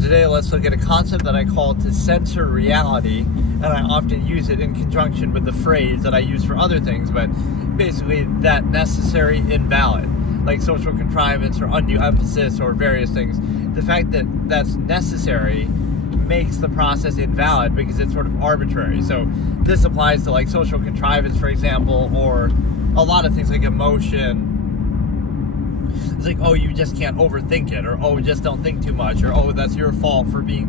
today let's look at a concept that I call to censor reality, and I often use it in conjunction with the phrase that I use for other things, but basically that necessary invalid, like social contrivance or undue emphasis or various things. The fact that that's necessary makes the process invalid because it's sort of arbitrary. So this applies to like social contrivance, for example, or a lot of things like emotion. It's like, oh, you just can't overthink it, or oh, just don't think too much, or oh, that's your fault for being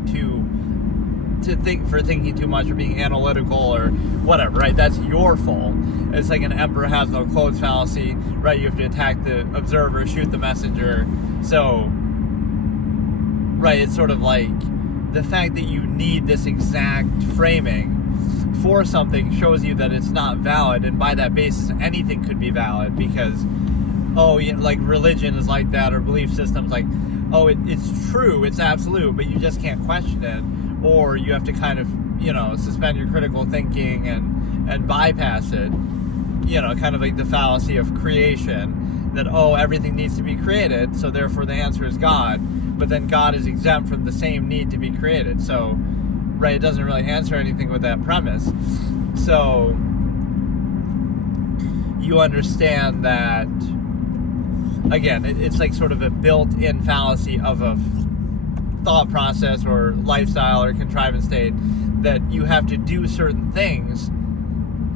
thinking too much, or being analytical, or whatever, right? That's your fault. It's like an emperor has no clothes fallacy, right? You have to attack the observer, shoot the messenger. So, right, it's sort of like the fact that you need this exact framing for something shows you that it's not valid, and by that basis, anything could be valid because, oh, you know, like religion is like that, or belief systems like, oh, it's true, it's absolute, but you just can't question it, or you have to kind of, you know, suspend your critical thinking and bypass it, you know, kind of like the fallacy of creation, that, oh, everything needs to be created, so therefore the answer is God, but then God is exempt from the same need to be created, so, right, it doesn't really answer anything with that premise. So you understand that, again, it's like sort of a built-in fallacy of a thought process or lifestyle or contrivance state, that you have to do certain things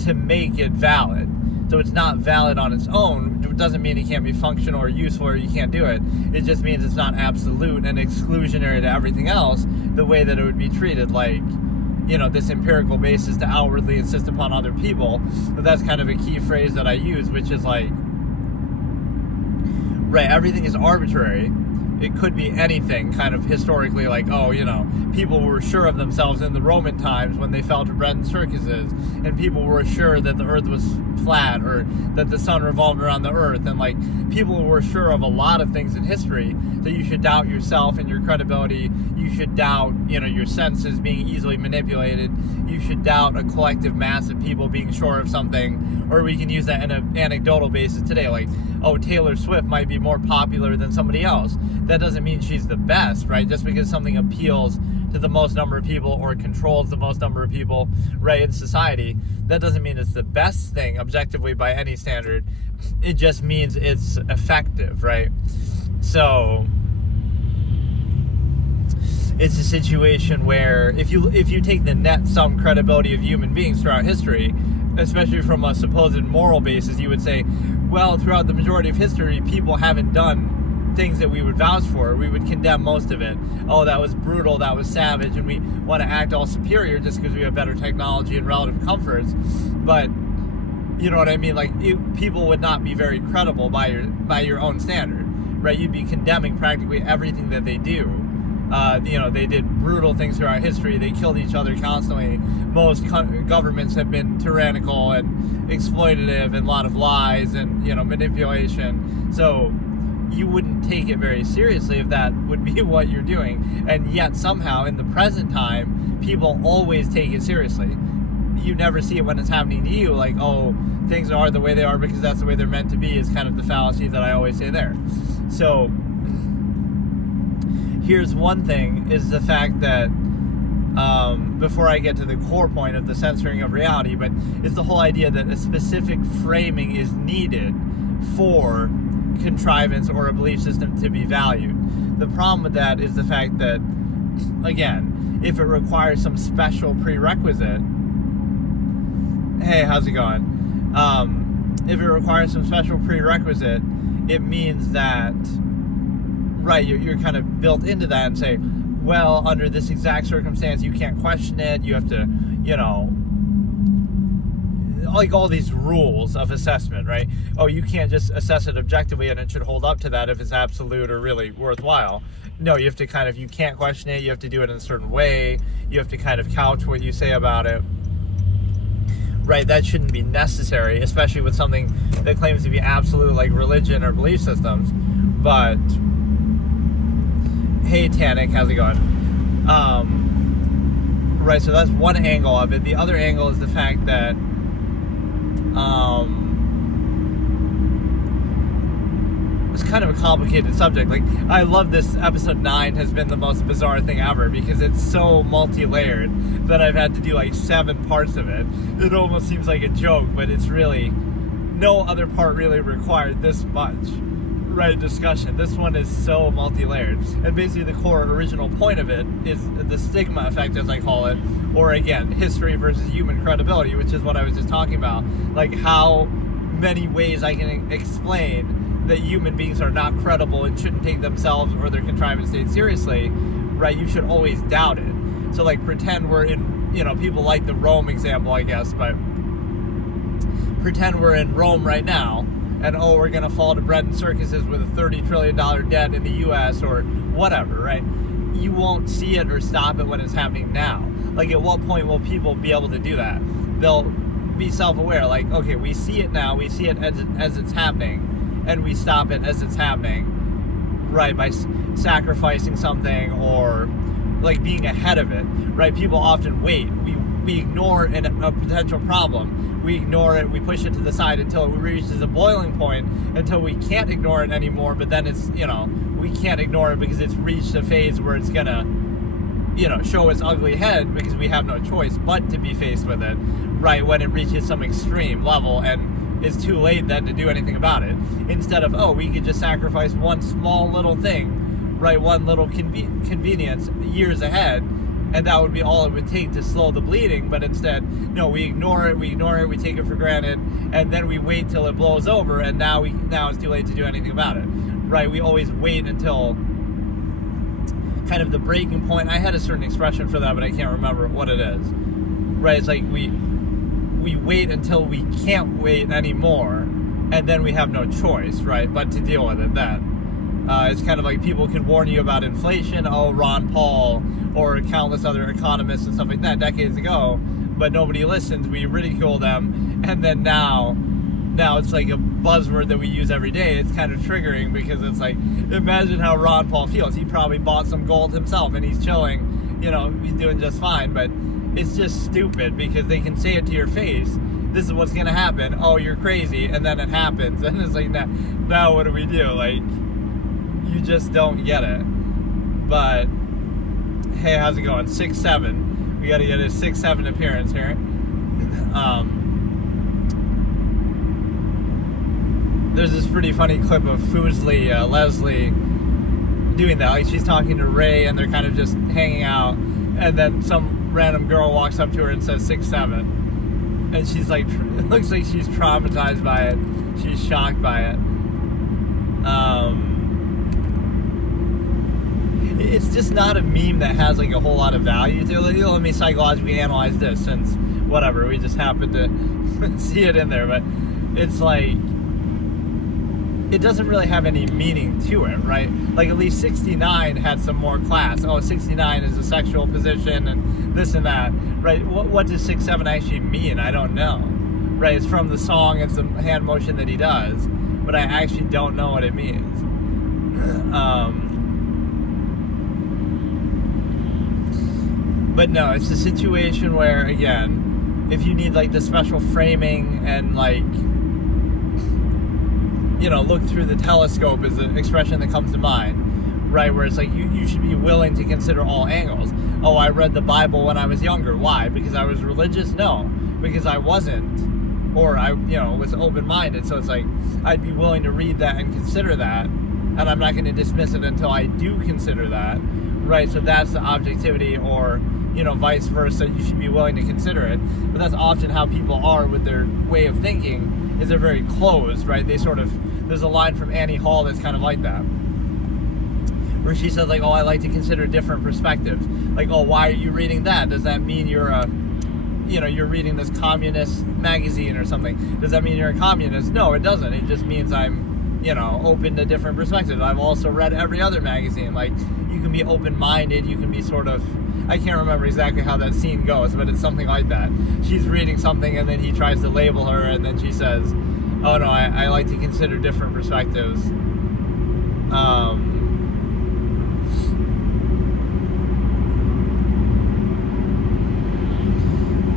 to make it valid. So it's not valid on its own. It doesn't mean it can't be functional or useful or you can't do it. It just means it's not absolute and exclusionary to everything else the way that it would be treated, like, you know, this empirical basis to outwardly insist upon other people. But that's kind of a key phrase that I use, which is like, right, everything is arbitrary. It could be anything, kind of historically, like, oh, you know, people were sure of themselves in the Roman times when they fell to bread and circuses, and people were sure that the earth was flat, or that the sun revolved around the earth, and like, people were sure of a lot of things in history, that you should doubt yourself and your credibility, you should doubt, you know, your senses being easily manipulated, you should doubt a collective mass of people being sure of something, or we can use that in an anecdotal basis today, like, oh, Taylor Swift might be more popular than somebody else. That doesn't mean she's the best, right? Just because something appeals to the most number of people or controls the most number of people, right, in society, that doesn't mean it's the best thing objectively by any standard. It just means it's effective, right? So it's a situation where if you take the net sum credibility of human beings throughout history, especially from a supposed moral basis, you would say, well, throughout the majority of history, people haven't done things that we would vouch for. We would condemn most of it. Oh, that was brutal, that was savage, and we want to act all superior just because we have better technology and relative comforts. But you know what I mean? Like, people would not be very credible by your own standard, right? You'd be condemning practically everything that they do. You know, they did brutal things throughout history. They killed each other constantly. Most governments have been tyrannical and exploitative, and a lot of lies and, you know, manipulation. So you wouldn't take it very seriously if that would be what you're doing. And yet somehow in the present time, people always take it seriously. You never see it when it's happening to you, like, oh, things are the way they are because that's the way they're meant to be, is kind of the fallacy that I always say there. So here's one thing, is the fact that, before I get to the core point of the censoring of reality, but it's the whole idea that a specific framing is needed for contrivance or a belief system to be valued. The problem with that is the fact that, again, if it requires some special prerequisite, hey, how's it going? If it requires some special prerequisite, it means that, right, you're kind of built into that and say, well, under this exact circumstance, you can't question it, you have to, you know, like all these rules of assessment, right? Oh, you can't just assess it objectively and it should hold up to that if it's absolute or really worthwhile. No, you have to kind of, you can't question it, you have to do it in a certain way, you have to kind of couch what you say about it. Right, that shouldn't be necessary, especially with something that claims to be absolute, like religion or belief systems. But hey, Tannic, how's it going? Right, so that's one angle of it. The other angle is the fact that it's kind of a complicated subject. Like, I love this episode 9 has been the most bizarre thing ever because it's so multi-layered that I've had to do like 7 parts of it. It almost seems like a joke, but it's really, no other part really required this much, right, discussion. This one is so multi-layered. And basically the core original point of it is the stigma effect, as I call it, or again, history versus human credibility, which is what I was just talking about. Like how many ways I can explain that human beings are not credible and shouldn't take themselves or their contrivance state seriously, right? You should always doubt it. So like pretend we're in, people like the Rome example, I guess, but pretend we're in Rome right now and we're gonna fall to bread and circuses with a $30 trillion debt in the US or whatever, right? You won't see it or stop it when it's happening now. Like at what point will people be able to do that? They'll be self-aware, like, okay, we see it now, we see it as it's happening, and we stop it as it's happening, right, by sacrificing something or like being ahead of it, right? People often wait. We ignore a potential problem. We ignore it, we push it to the side until it reaches a boiling point, until we can't ignore it anymore, but then it's, we can't ignore it because it's reached a phase where it's gonna, show its ugly head because we have no choice but to be faced with it, right, when it reaches some extreme level and it's too late then to do anything about it. Instead of, we could just sacrifice one small little thing, right, one little convenience years ahead, and that would be all it would take to slow the bleeding. But instead, no, we ignore it, we take it for granted, and then we wait till it blows over, and now it's too late to do anything about it, right? We always wait until kind of the breaking point. I had a certain expression for that, but I can't remember what it is, right? It's like we wait until we can't wait anymore, and then we have no choice, right, but to deal with it then. It's kind of like people can warn you about inflation, Ron Paul, or countless other economists and stuff like that decades ago, but nobody listens. We ridicule them, and then now it's like a buzzword that we use every day. It's kind of triggering because it's like, imagine how Ron Paul feels. He probably bought some gold himself, and he's chilling, he's doing just fine, but it's just stupid because they can say it to your face. This is what's going to happen. Oh, you're crazy. And then it happens. And it's like, now what do we do? Like, you just don't get it. But, hey, how's it going? 6'7". We got to get a 6'7" appearance here. There's this pretty funny clip of Foosley, Leslie, doing that. Like, she's talking to Ray, and they're kind of just hanging out. And then some random girl walks up to her and says 6'7", and she's like, it looks like she's traumatized by it. She's shocked by it. It's just not a meme that has like a whole lot of value to it. Let me psychologically analyze this, since whatever, we just happened to see it in there, but it's like, it doesn't really have any meaning to it, right? Like at least 69 had some more class. 69 is a sexual position and this and that, right? What does 6'7" actually mean? I don't know, right? It's from the song, it's the hand motion that he does, but I actually don't know what it means. But no, it's a situation where, again, if you need like the special framing and like, look through the telescope is the expression that comes to mind, right? Where it's like, you should be willing to consider all angles. I read the Bible when I was younger. Why? Because I was religious? No, because I wasn't. Or I, was open-minded. So it's like, I'd be willing to read that and consider that, and I'm not going to dismiss it until I do consider that, right? So that's the objectivity, or, vice versa. You should be willing to consider it. But that's often how people are with their way of thinking, is they're very closed, right? They sort of, there's a line from Annie Hall that's kind of like that, where she says like, I like to consider different perspectives. Like, why are you reading that? Does that mean you're you're reading this communist magazine or something? Does that mean you're a communist? No, it doesn't. It just means I'm, open to different perspectives. I've also read every other magazine. Like, you can be open-minded, you can be sort of, I can't remember exactly how that scene goes, but it's something like that. She's reading something and then he tries to label her, and then she says, oh no, I like to consider different perspectives.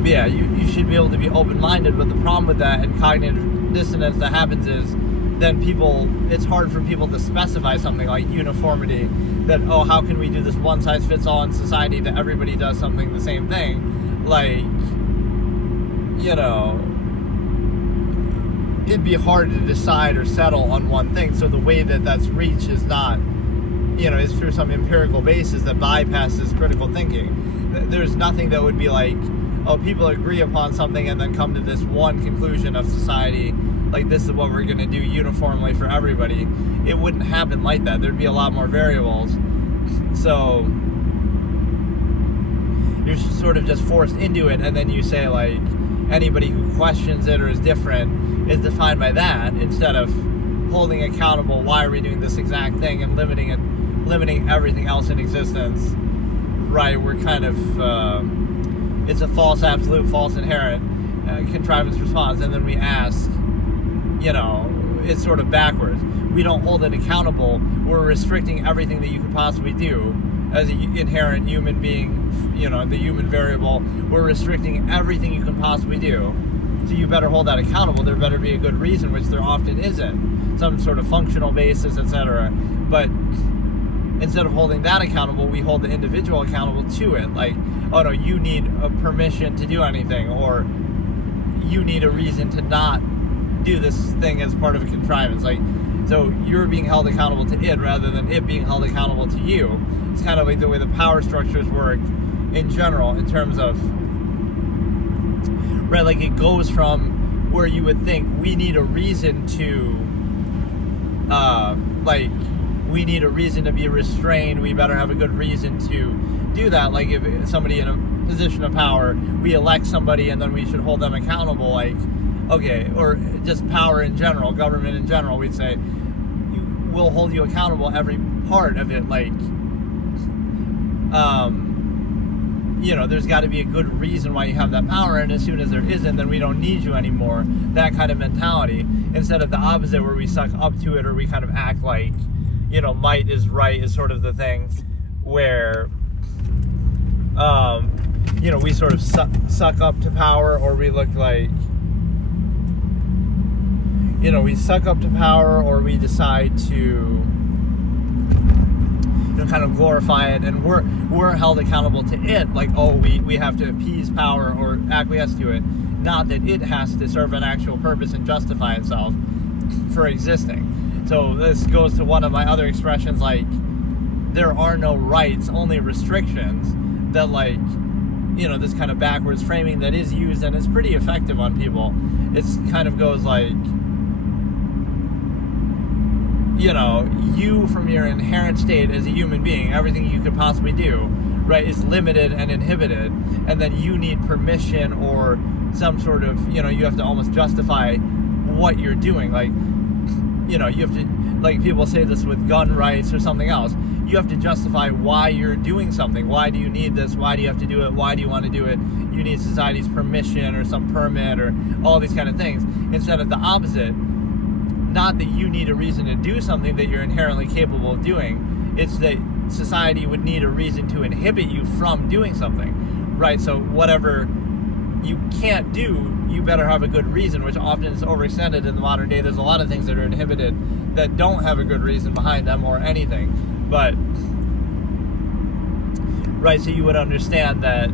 You should be able to be open-minded, but the problem with that and cognitive dissonance that happens is then it's hard for people to specify something like uniformity, that, oh, how can we do this one size fits all in society that everybody does something the same thing? Like, you know, it'd be hard to decide or settle on one thing. So the way that that's reached is not, you know, is through some empirical basis that bypasses critical thinking. There's nothing that would be like, oh, people agree upon something and then come to this one conclusion of society, like this is what we're going to do uniformly for everybody. It wouldn't happen like that. There'd be a lot more variables. So you're sort of just forced into it, and then you say, like, anybody who questions it or is different is defined by that, instead of holding accountable, why are we doing this exact thing, and limiting everything else in existence. Right, we're kind of, it's a false absolute, false inherent contrivance response, and then we ask, you know, it's sort of backwards. We don't hold it accountable. We're restricting everything that you could possibly do as an inherent human being, you know, the human variable. We're restricting everything you can possibly do. So you better hold that accountable. There better be a good reason, which there often isn't. Some sort of functional basis, etc. But instead of holding that accountable, we hold the individual accountable to it. Like, oh no, you need a permission to do anything, or you need a reason to not do this thing as part of a contrivance. Like, so you're being held accountable to it rather than it being held accountable to you. It's kind of like the way the power structures work in general, in terms of, right, like it goes from where you would think we need a reason to, like, we need a reason to be restrained, we better have a good reason to do that. Like, if somebody in a position of power, we elect somebody and then we should hold them accountable, like, okay, or just power in general, government in general, we'd say, we'll hold you accountable every part of it. Like, you know, there's got to be a good reason why you have that power, and as soon as there isn't, then we don't need you anymore. That kind of mentality, instead of the opposite, where we suck up to it, or we kind of act like, you know, might is right, is sort of the thing where, you know, we sort of suck up to power, or we look like, you know, we suck up to power, or we decide to, you know, kind of glorify it, and we're held accountable to it. Like, oh, we have to appease power or acquiesce to it. Not that it has to serve an actual purpose and justify itself for existing. So this goes to one of my other expressions, like, there are no rights, only restrictions, that, like, you know, this kind of backwards framing that is used and is pretty effective on people. It's kind of goes like, you know, you, from your inherent state as a human being, everything you could possibly do, right, is limited and inhibited, and then you need permission or some sort of, you know, you have to almost justify what you're doing. Like, you know, you have to, like, people say this with gun rights or something else, you have to justify why you're doing something. Why do you need this? Why do you have to do it? Why do you want to do it? You need society's permission or some permit or all these kind of things, instead of the opposite. Not that you need a reason to do something that you're inherently capable of doing. It's that society would need a reason to inhibit you from doing something, right? So whatever you can't do, you better have a good reason, which often is overextended in the modern day. There's a lot of things that are inhibited that don't have a good reason behind them or anything. But, right, so you would understand that,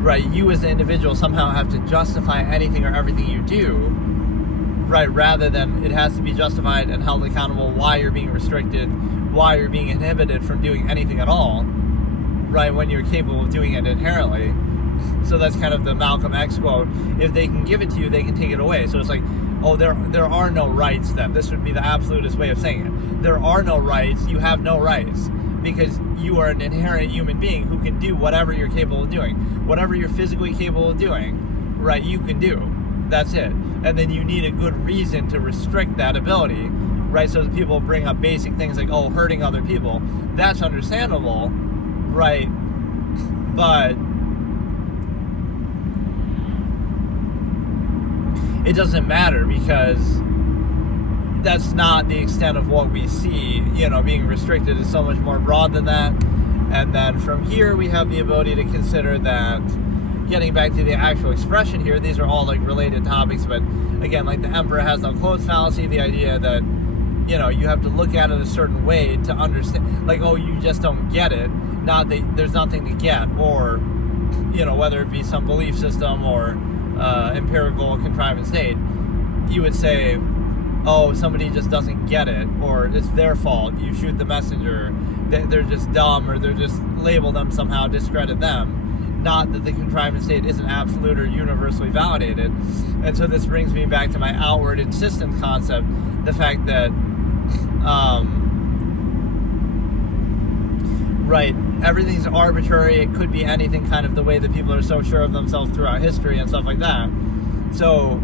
right, you as an individual somehow have to justify anything or everything you do, right, rather than it has to be justified and held accountable why you're being restricted, why you're being inhibited from doing anything at all, right, when you're capable of doing it inherently. So that's kind of the Malcolm X quote, if they can give it to you, they can take it away. So it's like, oh, there are no rights then. This would be the absolutist way of saying it. There are no rights, you have no rights, because you are an inherent human being who can do whatever you're capable of doing. Whatever you're physically capable of doing, right, you can do. That's it. And then you need a good reason to restrict that ability, right? So people bring up basic things like, oh, hurting other people. That's understandable, right? But it doesn't matter, because that's not the extent of what we see. You know, being restricted is so much more broad than that. And then from here we have the ability to consider that, getting back to the actual expression here, these are all like related topics, but again, like the emperor has no clothes fallacy, the idea that, you know, you have to look at it a certain way to understand, like, oh, you just don't get it, not that there's nothing to get, or, you know, whether it be some belief system or empirical contrivance state, you would say, oh, somebody just doesn't get it, or it's their fault, you shoot the messenger, they're just dumb, or they're just label them somehow, discredit them. Not that the contrivance state isn't absolute or universally validated. And so this brings me back to my outward insistence concept, the fact that right, everything's arbitrary, it could be anything, kind of the way that people are so sure of themselves throughout history and stuff like that. So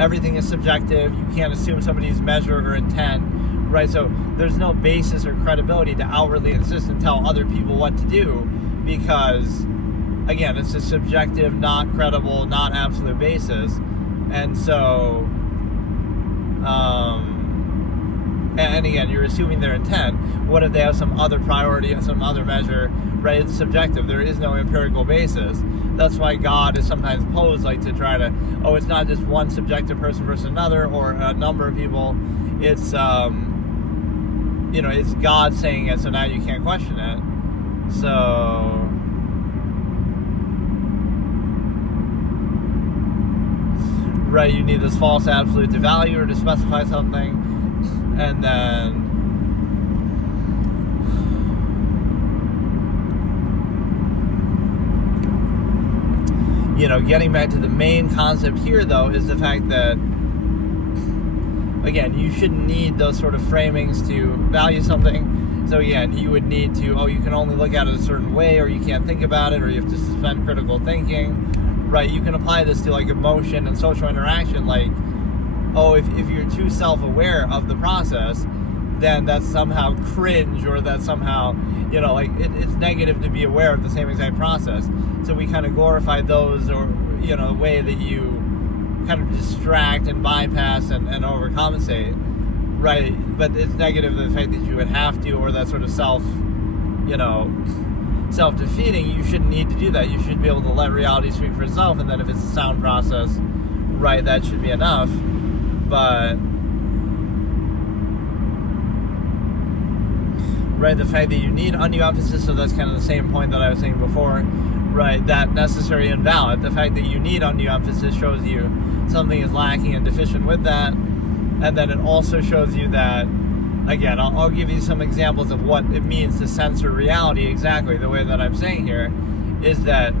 everything is subjective, you can't assume somebody's measure or intent, right? So there's no basis or credibility to outwardly insist and tell other people what to do, because again, it's a subjective, not credible, not absolute basis. And so and again, you're assuming their intent. What if they have some other priority and some other measure, right? It's subjective. There is no empirical basis. That's why God is sometimes posed like to try to, oh, it's not just one subjective person versus another, or a number of people. It's, you know, it's God saying it, so now you can't question it. So, right, you need this false absolute to value or to specify something. And then, you know, getting back to the main concept here, though, is the fact that, again, you shouldn't need those sort of framings to value something. So again, you would need to, oh, you can only look at it a certain way, or you can't think about it, or you have to suspend critical thinking, right? You can apply this to like emotion and social interaction, like, oh, if you're too self-aware of the process, then that's somehow cringe, or that's somehow, you know, like it's negative to be aware of the same exact process. So we kind of glorify those, or, you know, a way that you kind of distract and bypass and overcompensate, right? But it's negative the fact that you would have to, or that sort of self-defeating. You shouldn't need to do that. You should be able to let reality speak for itself, and then if it's a sound process, right, that should be enough. But, right, the fact that you need undue emphasis, so that's kind of the same point that I was saying before, right, that necessary and valid. The fact that you need undue emphasis shows you something is lacking and deficient with that. And then it also shows you that, again, I'll give you some examples of what it means to censor reality exactly. The way that I'm saying here is that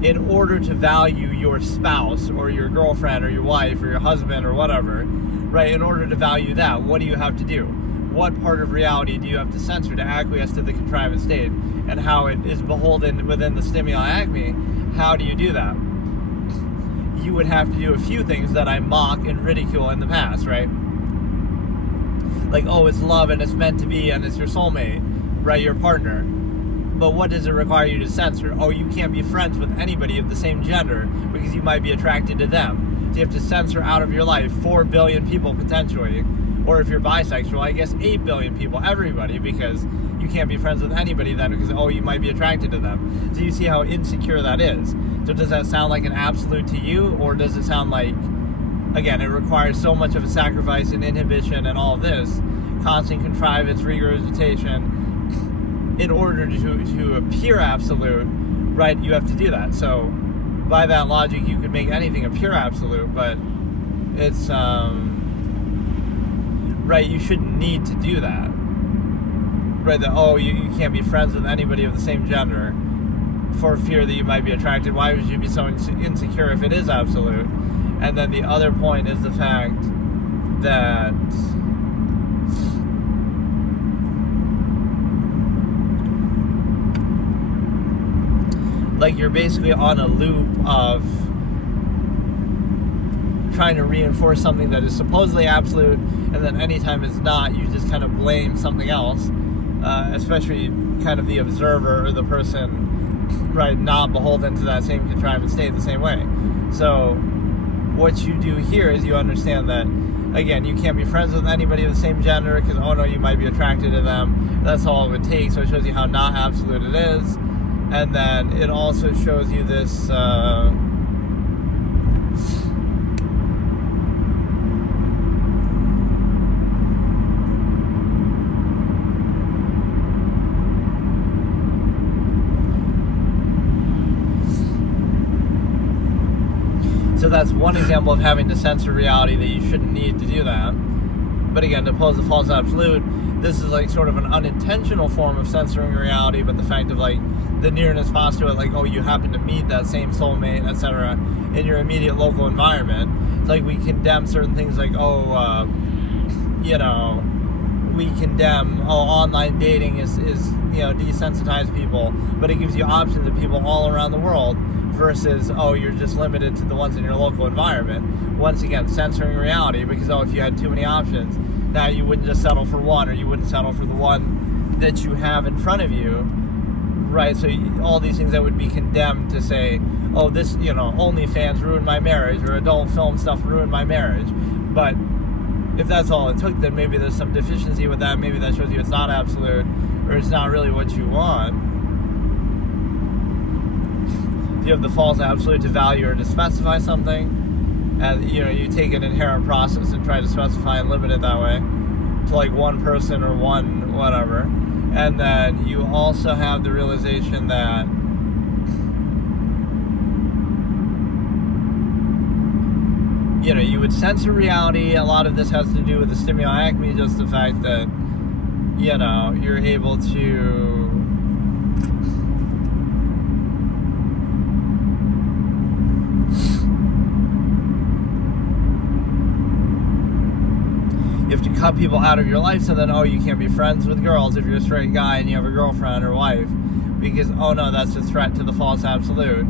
in order to value your spouse or your girlfriend or your wife or your husband or whatever, right, in order to value that, what do you have to do? What part of reality do you have to censor to acquiesce to the contrivance state, and how it is beholden within the stimuli acme? How do you do that? You would have to do a few things that I mock and ridicule in the past, right? Like, oh, it's love and it's meant to be and it's your soulmate, right, your partner. But what does it require you to censor? Oh, you can't be friends with anybody of the same gender because you might be attracted to them. So you have to censor out of your life 4 billion people potentially. Or if you're bisexual, I guess 8 billion people, everybody, because you can't be friends with anybody then because, oh, you might be attracted to them. So you see how insecure that is. So does that sound like an absolute to you? Or does it sound like, again, it requires so much of a sacrifice and inhibition and all of this, constant contrivance, regurgitation, in order to appear absolute, right, you have to do that. So by that logic, you could make anything appear absolute, but it's, right, you shouldn't need to do that. Right, that, oh, you can't be friends with anybody of the same gender for fear that you might be attracted. Why would you be so insecure if it is absolute? And then the other point is the fact that like you're basically on a loop of trying to reinforce something that is supposedly absolute, and then anytime it's not, you just kind of blame something else, especially kind of the observer or the person, right, not beholden to that same contrivance state the same way. So what you do here is you understand that, again, you can't be friends with anybody of the same gender because, oh no, you might be attracted to them. That's all it would take. So it shows you how not absolute it is. And then it also shows you this so that's one example of having to censor reality, that you shouldn't need to do that. But again, to pose the false absolute, this is like sort of an unintentional form of censoring reality, but the fact of like the nearness postulate, like, oh, you happen to meet that same soulmate, etc., in your immediate local environment. It's like we condemn certain things like, we condemn, online dating is desensitize people, but it gives you options of people all around the world, versus, you're just limited to the ones in your local environment. Once again, censoring reality, because, if you had too many options, now you wouldn't just settle for one, or you wouldn't settle for the one that you have in front of you, right? So all these things that would be condemned to say, this, OnlyFans ruined my marriage, or adult film stuff ruined my marriage. But if that's all it took, then maybe there's some deficiency with that. Maybe that shows you it's not absolute, or it's not really what you want. You have the false absolute to value or to specify something, and you take an inherent process and try to specify and limit it that way to like one person or one whatever. And then you also have the realization that you would censor reality. A lot of this has to do with the stimuli acme, just the fact that you're able to cut people out of your life, so then you can't be friends with girls if you're a straight guy and you have a girlfriend or wife, because no, that's a threat to the false absolute.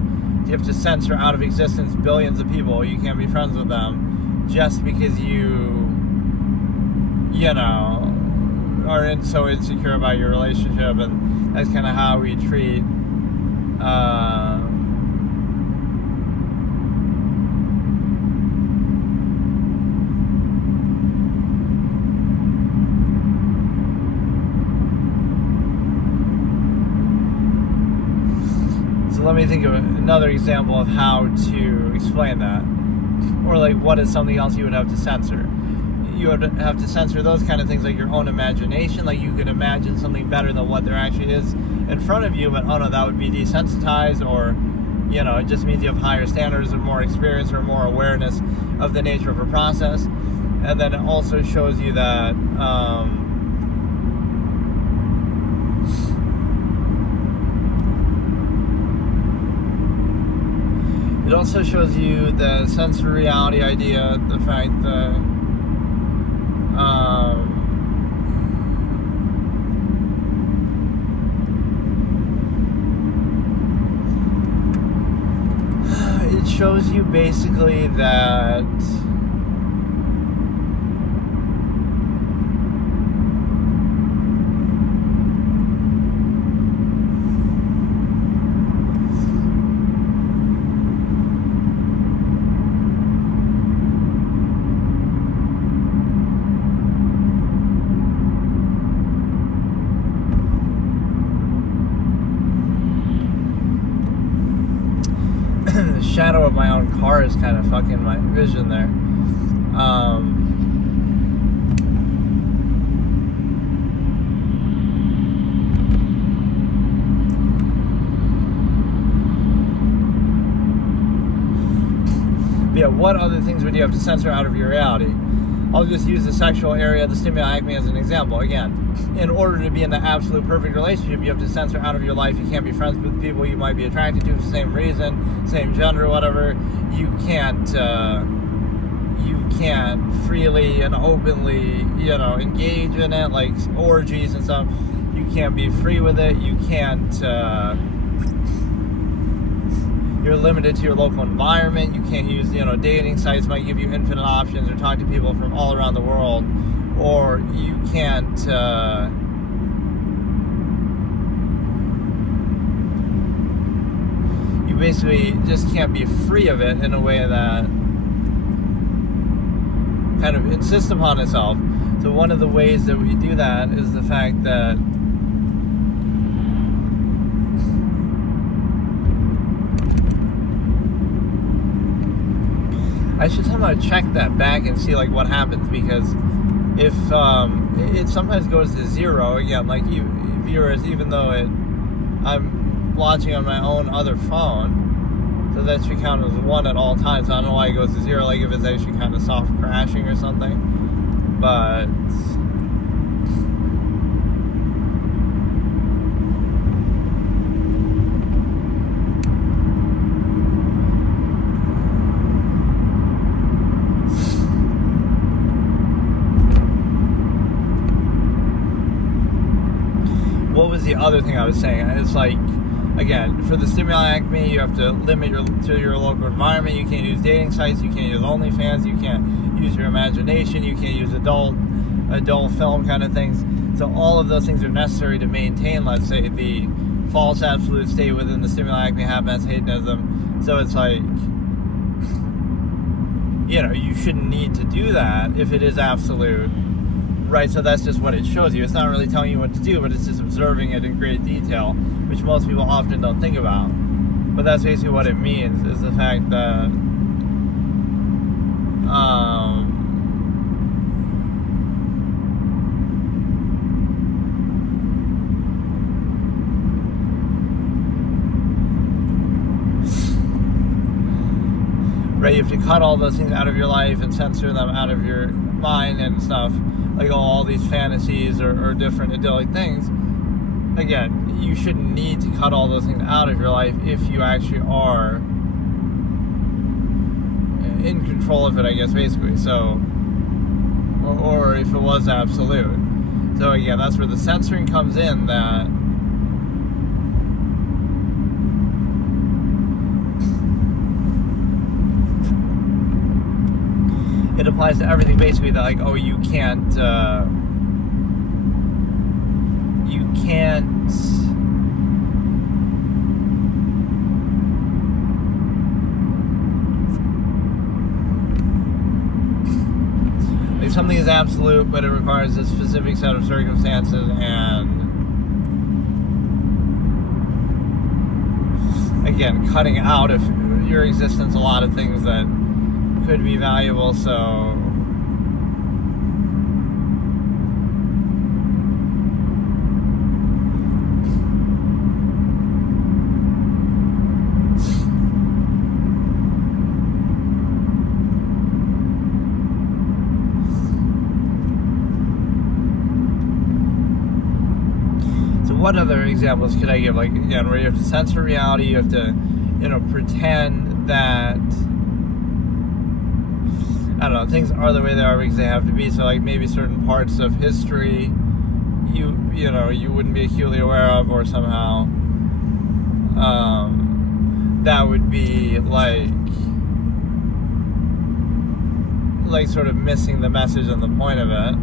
You have to censor out of existence billions of people. You can't be friends with them just because you are so insecure about your relationship. And that's kind of how we treat let me think of another example of how to explain that. Or like, what is something else you would have to censor? You would have to censor those kind of things, like your own imagination. Like, you could imagine something better than what there actually is in front of you, but no, that would be desensitized, or it just means you have higher standards or more experience or more awareness of the nature of a process. And then it also shows you that it also shows you the censor reality idea, the fact that it shows you basically that the shadow of my own car is kind of fucking my vision there. Yeah, what other things would you have to censor out of your reality? I'll just use the sexual area, the stimuli acme, as an example. Again, in order to be in the absolute perfect relationship, you have to censor out of your life. You can't be friends with people you might be attracted to for the same reason, same gender, whatever. You can't freely and openly, engage in it, like orgies and stuff. You can't be free with it. You can't, you're limited to your local environment. You can't use, dating sites might give you infinite options, or talk to people from all around the world. Or you can't, you basically just can't be free of it in a way that kind of insists upon itself. So one of the ways that we do that is the fact that I should somehow check that back and see like what happens, because if it sometimes goes to 0 again, like viewers, even though I'm watching on my own other phone, so that should count as 1 at all times. I don't know why it goes to 0, like if it's actually kind of soft crashing or something, but what was the other thing I was saying? It's like, again, for the stimuli acme, you have to limit to your local environment. You can't use dating sites. You can't use OnlyFans. You can't use your imagination. You can't use adult film kind of things. So all of those things are necessary to maintain, let's say, the false absolute state within the stimuli acme habits, hedonism. So it's like, you shouldn't need to do that if it is absolute. Right, so that's just what it shows you. It's not really telling you what to do, but it's just observing it in great detail, which most people often don't think about. But that's basically what it means, is the fact that right, you have to cut all those things out of your life and censor them out of your mind and stuff. Like all these fantasies or different idyllic things. Again, you shouldn't need to cut all those things out of your life if you actually are in control of it, I guess, basically. So, or if it was absolute. So again, that's where the censoring comes in, that it applies to everything, basically, that like, oh, you can't like, something is absolute, but it requires a specific set of circumstances, and again, cutting out of your existence a lot of things that could be valuable. So what other examples could I give? Like, again, where you have to censor reality, you have to, pretend that, I don't know, things are the way they are because they have to be. So, like, maybe certain parts of history you wouldn't be acutely aware of, or somehow that would be like sort of missing the message and the point of it.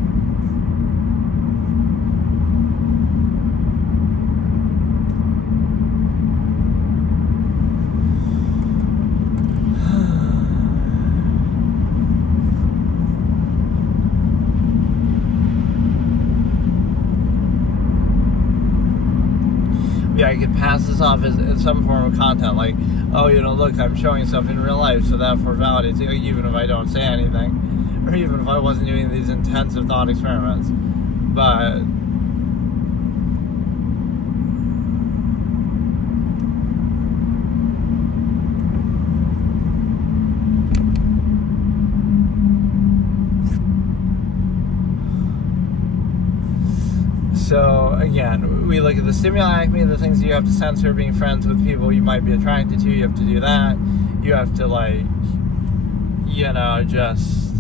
Yeah, I could pass this off as some form of content, like, oh, look, I'm showing stuff in real life, so therefore validates it, even if I don't say anything, or even if I wasn't doing these intensive thought experiments. But so, again, we look at the stimuli acme, the things you have to censor, being friends with people you might be attracted to, you have to do that. You have to, just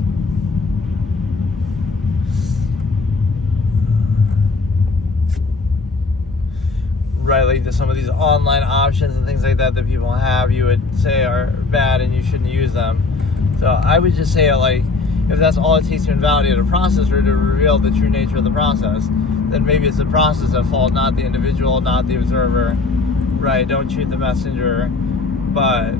right, like some of these online options and things like that people have, you would say are bad and you shouldn't use them. So I would just say, if that's all it takes to invalidate a process or to reveal the true nature of the process, then maybe it's the process at fault, not the individual, not the observer. Right? Don't shoot the messenger. But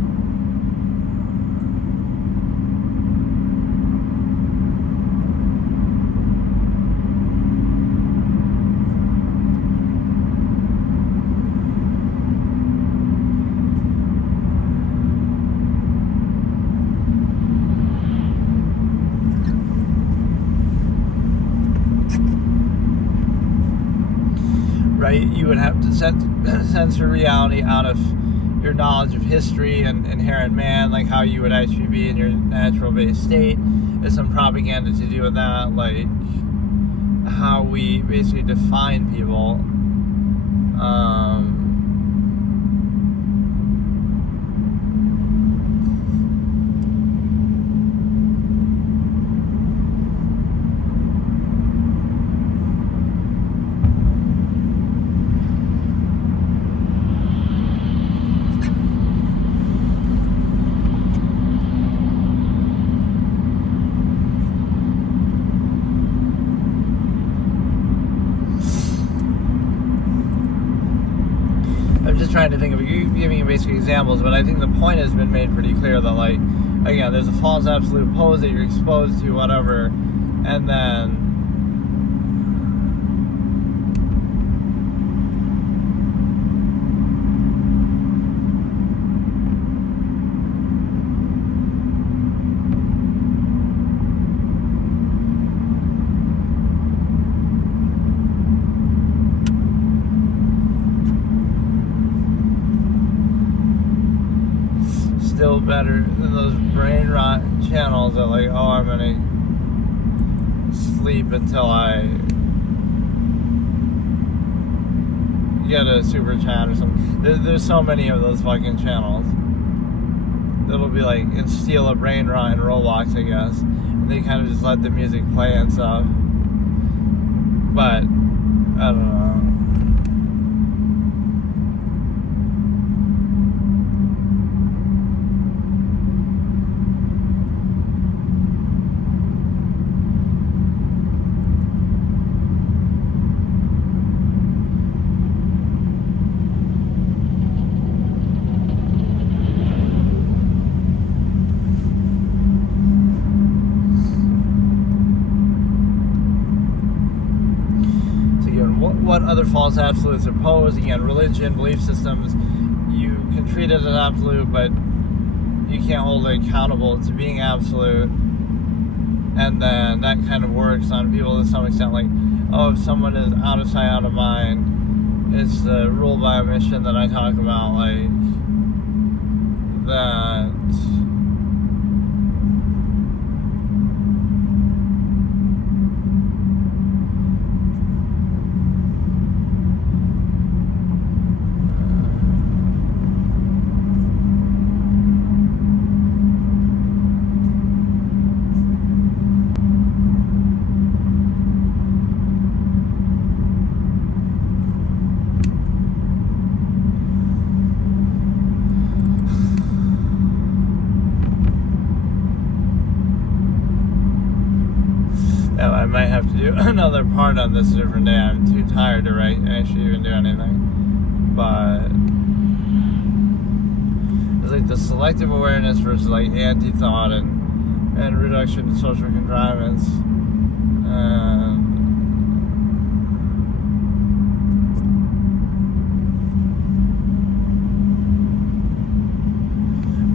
you would have to censor reality out of your knowledge of history and inherent man, like how you would actually be in your natural based state. There's some propaganda to do with that, like how we basically define people. I'm just trying to think of giving you basic examples, but I think the point has been made pretty clear that, like, again, there's a false absolute pose that you're exposed to, whatever, and then still better than those brain rot channels that, like, oh, I'm gonna sleep until I get a super chat or something. There's so many of those fucking channels that'll be like instill a brain rot in Roblox, I guess, and they kind of just let the music play and stuff. But I don't know. What other false absolutes are posed? Again, religion, belief systems, you can treat it as absolute, but you can't hold it accountable to being absolute. And then that kind of works on people to some extent, like, oh, if someone is out of sight, out of mind, it's the rule by omission that I talk about, like, that I might have to do another part on this a different day. I'm too tired to actually even do anything. But it's like the selective awareness versus like anti-thought and reduction to social contrivance.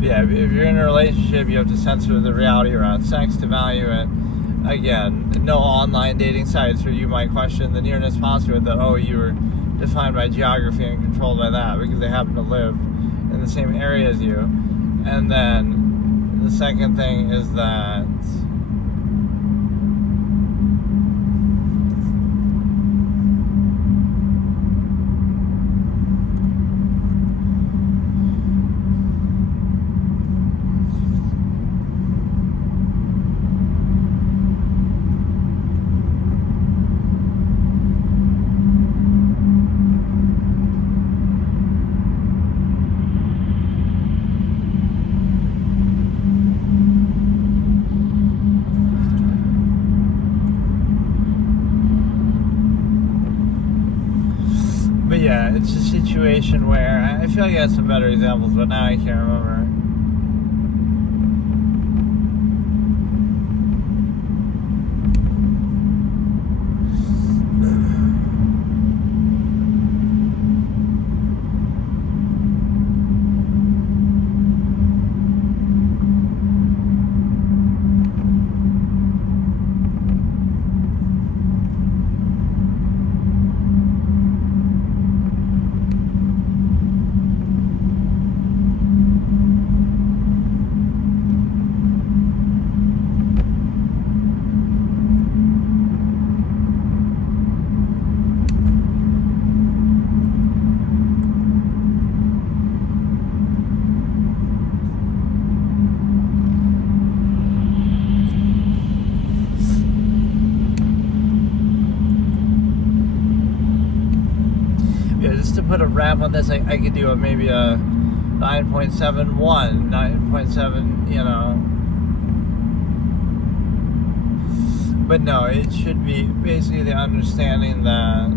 Yeah, if you're in a relationship, you have to censor the reality around sex to value it. Again, no online dating sites where you might question the nearness postulate that, oh, you were defined by geography and controlled by that because they happen to live in the same area as you. And then the second thing is that yeah, it's a situation where I feel like I had some better examples, but now I can't remember. Yeah, just to put a wrap on this, I could do maybe a 9.71, 9.7, you know. But no, it should be basically the understanding that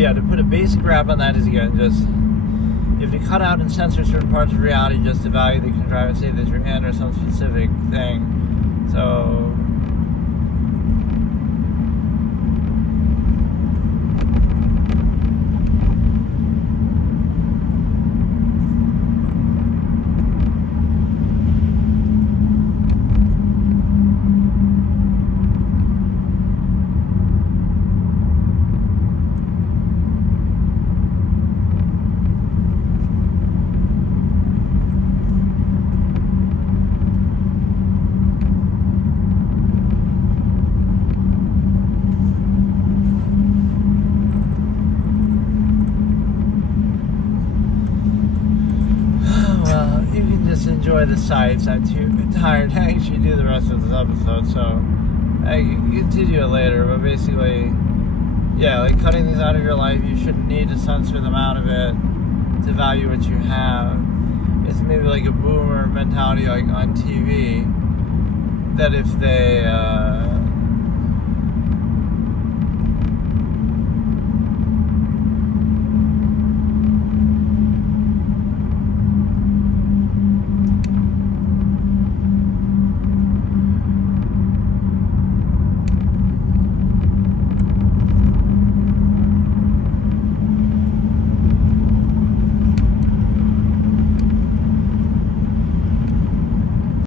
yeah, to put a basic wrap on that is, again, just you have to cut out and censor certain parts of reality just to value the contrivance state that you're in or some specific thing. So enjoy the sights. I'm too tired to actually do the rest of this episode, so I can continue it later. But basically, yeah, like cutting things out of your life, you shouldn't need to censor them out of it to value what you have. It's maybe like a boomer mentality, like on TV, that if they